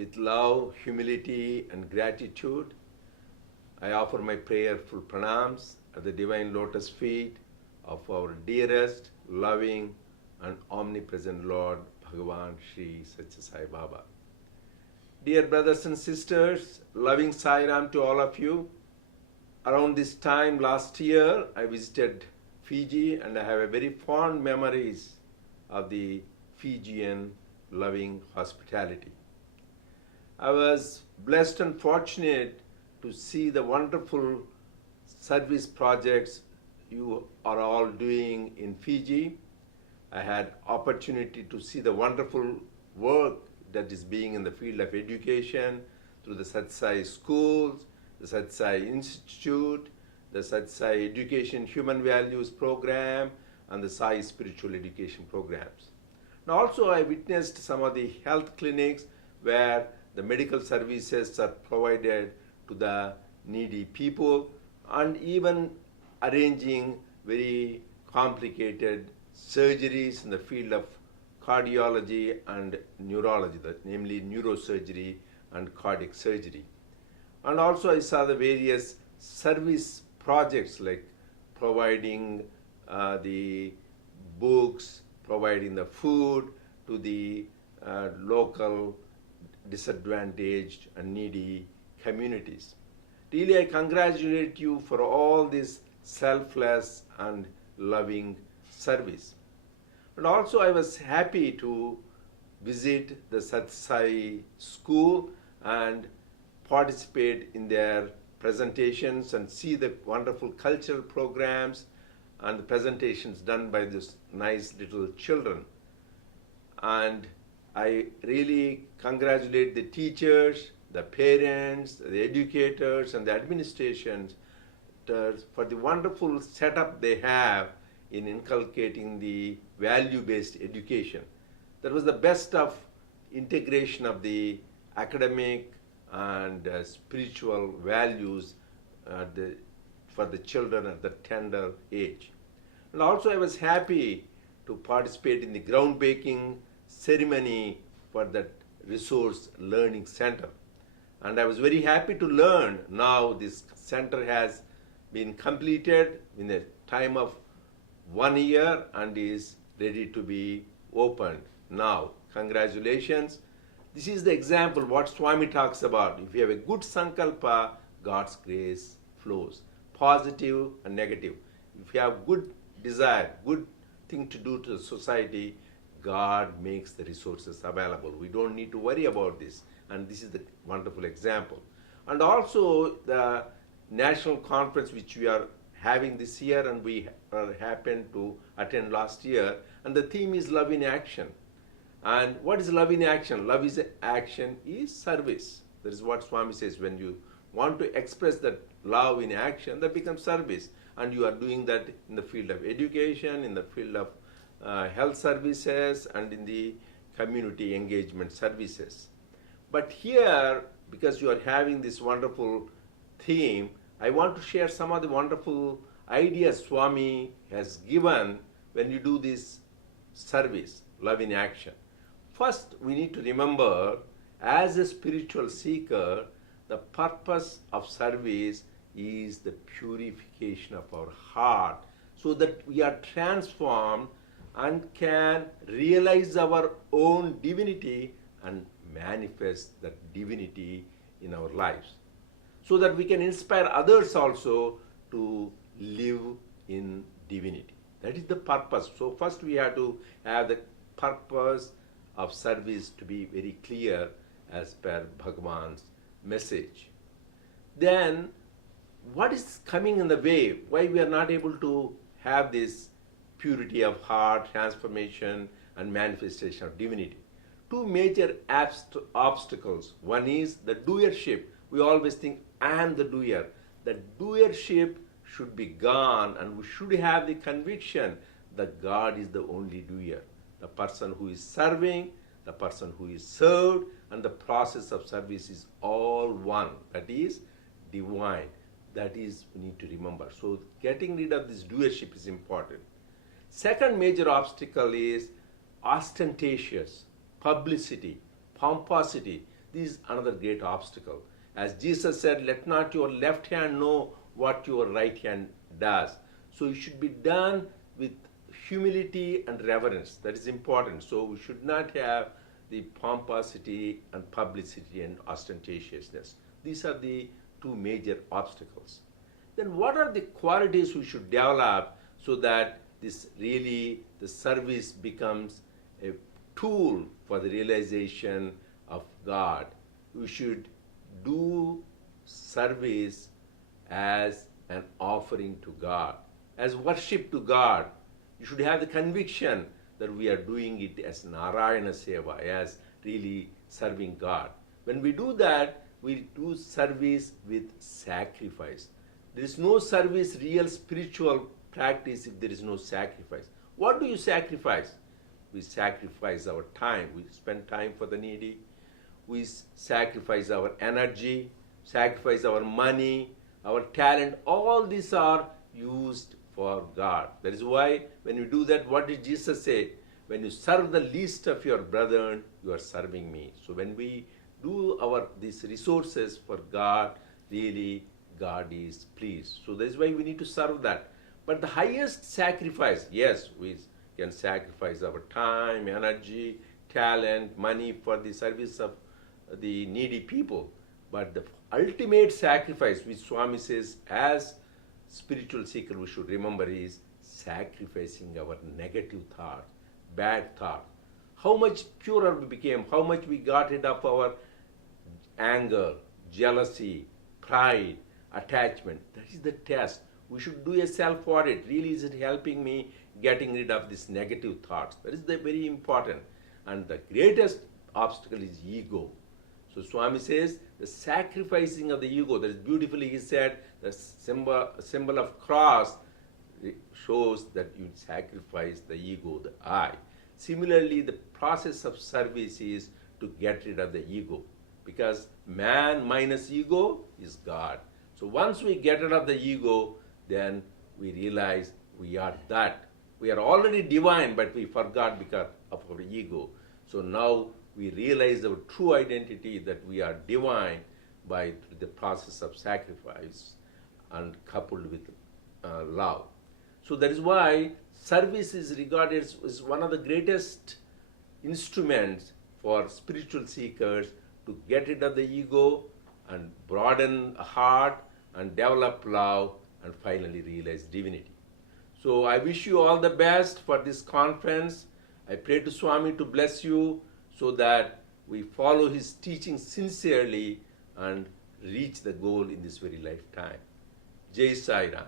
With love, humility, and gratitude, I offer my prayerful pranams at the divine lotus feet of our dearest, loving, and omnipresent Lord Bhagavan Sri Satya Sai Baba. Dear brothers and sisters, loving Sai Ram to all of you. Around this time last year, I visited Fiji and I have a very fond memories of the Fijian loving hospitality. I was blessed and fortunate to see the wonderful service projects you are all doing in Fiji. I had opportunity to see the wonderful work that is being in the field of education through the Satsai schools, the Satsai Institute, the Satsai Education Human Values Program, and the Sai Spiritual Education Programs. And also I witnessed some of the health clinics where the medical services are provided to the needy people, and even arranging very complicated surgeries in the field of cardiology and neurology, namely neurosurgery and cardiac surgery. And also I saw the various service projects like providing the books, providing the food to the local disadvantaged and needy communities. Really, I congratulate you for all this selfless and loving service. And also I was happy to visit the Satsai school and participate in their presentations and see the wonderful cultural programs and the presentations done by these nice little children. And I really congratulate the teachers, the parents, the educators, and the administrations for the wonderful setup they have in inculcating the value-based education. That was the best of integration of the academic and spiritual values for the children at the tender age. And also I was happy to participate in the groundbreaking ceremony for that resource learning center. And I was very happy to learn now this center has been completed in a time of 1 year and is ready to be opened now. Congratulations. This is the example what Swami talks about. If you have a good sankalpa, God's grace flows, positive and negative. If you have good desire, good thing to do to the society, God makes the resources available. We don't need to worry about this. And this is the wonderful example. And also the national conference which we are having this year and we happened to attend last year. And the theme is love in action. And what is love in action? Love is action is service. That is what Swami says. When you want to express that love in action, that becomes service. And you are doing that in the field of education, in the field of health services, and in the community engagement services. But here, because you are having this wonderful theme, I want to share some of the wonderful ideas Swami has given when you do this service, love in action. First, we need to remember, as a spiritual seeker, the purpose of service is the purification of our heart so that we are transformed and can realize our own divinity and manifest that divinity in our lives, so that we can inspire others also to live in divinity. That is the purpose. So first we have to have the purpose of service to be very clear as per Bhagavan's message. Then what is coming in the way? Why we are not able to have this purity of heart, transformation, and manifestation of divinity? Two major obstacles. One is the doership. We always think, I am the doer. The doership should be gone, and we should have the conviction that God is the only doer. The person who is serving, the person who is served, and the process of service is all one. That is divine. That is, we need to remember. So getting rid of this doership is important. Second major obstacle is ostentatious, publicity, pomposity. This is another great obstacle. As Jesus said, let not your left hand know what your right hand does. So it should be done with humility and reverence. That is important. So we should not have the pomposity and publicity and ostentatiousness. These are the two major obstacles. Then what are the qualities we should develop so that this really the service becomes a tool for the realization of God? We should do service as an offering to God, as worship to God. You should have the conviction that we are doing it as Narayana Seva, as really serving God. When we do that, we do service with sacrifice. There is no service, real spiritual practice, if there is no sacrifice. What do you sacrifice? We sacrifice our time. We spend time for the needy. We sacrifice our energy, sacrifice our money, our talent. All these are used for God. That is why when you do that, what did Jesus say? When you serve the least of your brethren, you are serving me. So when we do these resources for God, really God is pleased. So that is why we need to serve that. But the highest sacrifice, yes, we can sacrifice our time, energy, talent, money for the service of the needy people. But the ultimate sacrifice, which Swami says, as spiritual seeker we should remember, is sacrificing our negative thought, bad thought. How much purer we became, how much we got rid of our anger, jealousy, pride, attachment. That is the test. We should do a self-audit. Really, is it helping me getting rid of these negative thoughts? That is very important. And the greatest obstacle is ego. So Swami says the sacrificing of the ego, that is beautifully he said, the symbol of cross shows that you sacrifice the ego, the I. Similarly, the process of service is to get rid of the ego, because man minus ego is God. So once we get rid of the ego, then we realize we are that. We are already divine, but we forgot because of our ego. So now we realize our true identity, that we are divine by the process of sacrifice and coupled with love. So that is why service is regarded as one of the greatest instruments for spiritual seekers to get rid of the ego and broaden a heart and develop love and finally realize divinity. So I wish you all the best for this conference. I pray to Swami to bless you so that we follow his teaching sincerely and reach the goal in this very lifetime. Jai Sai Ram.